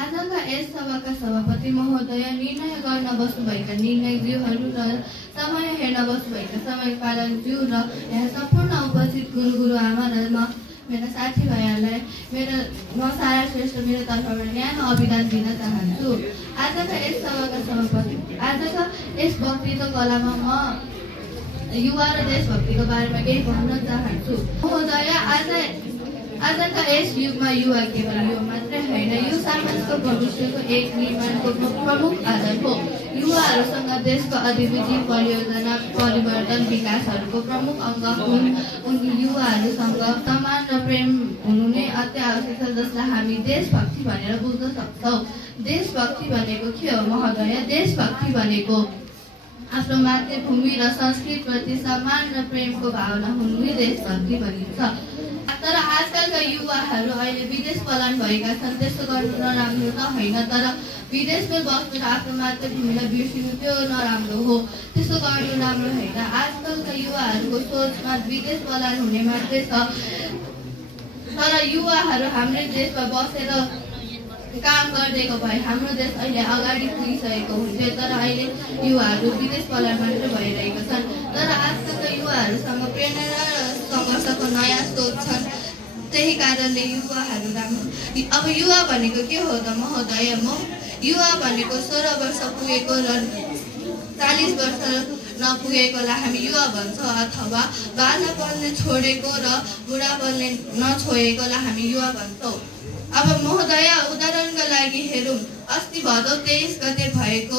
आजका यस सभाका सभापति महोदय, निर्णय गर्न बस्नुभएका निर्णयज्यूहरू र समय हेर्न बस्नुभएका समयपालनज्यू र यहाँ सम्पूर्ण उपस्थित गुरुआमा र मेरा साथीभाइहरूलाई म सारा श्रेष्ठ मेरो तर्फबाट न्यानो अभिवादन दिन चाहन्छु। आजका यस सभाका सभापति, आजका यस वक्तृत्व कलामा म युवा र देशभक्तिको बारेमा केही भन्न चाहन्छु। महोदय, आजका यस युगमा युवा केवल यो मात्रै होइन, यो समाजको भविष्यको एक निर्माणको प्रमुख आधार हो। युवाहरूसँग देशको अभिवृद्धि, परियोजना, परिवर्तन, विकासहरूको प्रमुख अङ्ग हुन्। उनी युवाहरूसँग सम्मान र प्रेम हुनु नै अति आवश्यक छ, जसलाई हामी देशभक्ति भनेर बुझ्न सक्छौँ। देशभक्ति भनेको के हो महोदय? देशभक्ति भनेको आफ्नो मातृभूमि र संस्कृतिप्रति सम्मान र प्रेमको भावना हुनु नै देशभक्ति भनिन्छ। तर आजकलका युवाहरू अहिले विदेश पलायन भएका छन्। त्यस्तो गर्नु नराम्रो त होइन, तर विदेशमै बस्नु र आफ्नो मातृभूमिलाई बिर्सिनु त्यो नराम्रो हो। त्यस्तो गर्नु राम्रो होइन। आजकलका युवाहरूको सोचमा विदेश पलायन हुने मात्रै छ, तर युवाहरू हाम्रै देशमा बसेर काम गरिदिएको भए हाम्रो देश अहिले अगाडि पुगिसकेको हुन्थ्यो। तर अहिले युवाहरू विदेश पलायन मात्रै भइरहेका छन्। तर आजकलका युवाहरूसँग प्रेरणा र सङ्घर्षको नयाँ सोच छन्। त्यही कारणले युवाहरू राम्रो। अब युवा भनेको के हो त महोदय? युवा भनेको 16 वर्ष पुगेको र 40 वर्ष नपुगेकोलाई हामी युवा भन्छौँ, अथवा बालपनले छोडेको र बुढापनले नछोडेकोलाई हामी युवा भन्छौँ। अब महोदय, उदाहरणका लागि हेरौँ, अस्ति भदौ 23 गते भएको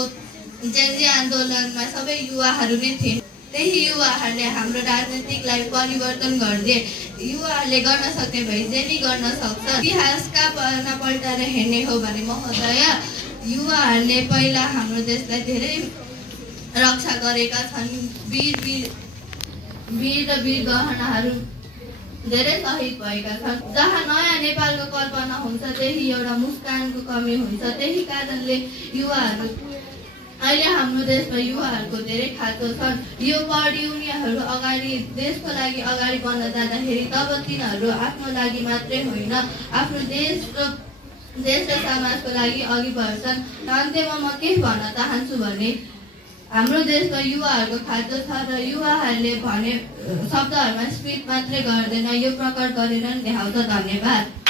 जेनजी आन्दोलनमा सबै युवाहरू नै थिए। त्यही युवाहरूले हाम्रो राजनीतिकलाई परिवर्तन गरिदिए। युवाहरूले गर्न सक्ने भए जे नि गर्न सक्छ। इतिहासका पन्ना पल्टाएर हेर्ने हो भने महोदय, युवाहरूले पहिला हाम्रो देशलाई धेरै रक्षा गरेका छन्। वीर र वीर गहनाहरू धेरै शहीद भएका छन्। जहाँ नयाँ नेपालको कल्पना हुन्छ, त्यही एउटा मुस्कानको कमी हुन्छ। त्यही कारणले युवाहरू अहिले हाम्रो देशमा युवाहरूको धेरै खाँचो छन्। यो पढ्युनेहरू अगाडि देशको लागि अगाडि बढ्न जाँदाखेरि तब तिनीहरू आफ्नो लागि मात्रै होइन, आफ्नो देश र समाजको लागि अघि बढ्छन्। अन्त्यमा म के भन्न चाहन्छु भने हाम्रो देशमा युवाहरूको खाँचो छ र युवाहरूले भने शब्दहरूमा स्पिच मात्रै गर्दैन, यो प्रकट गरेर देखाउँछ। धन्यवाद।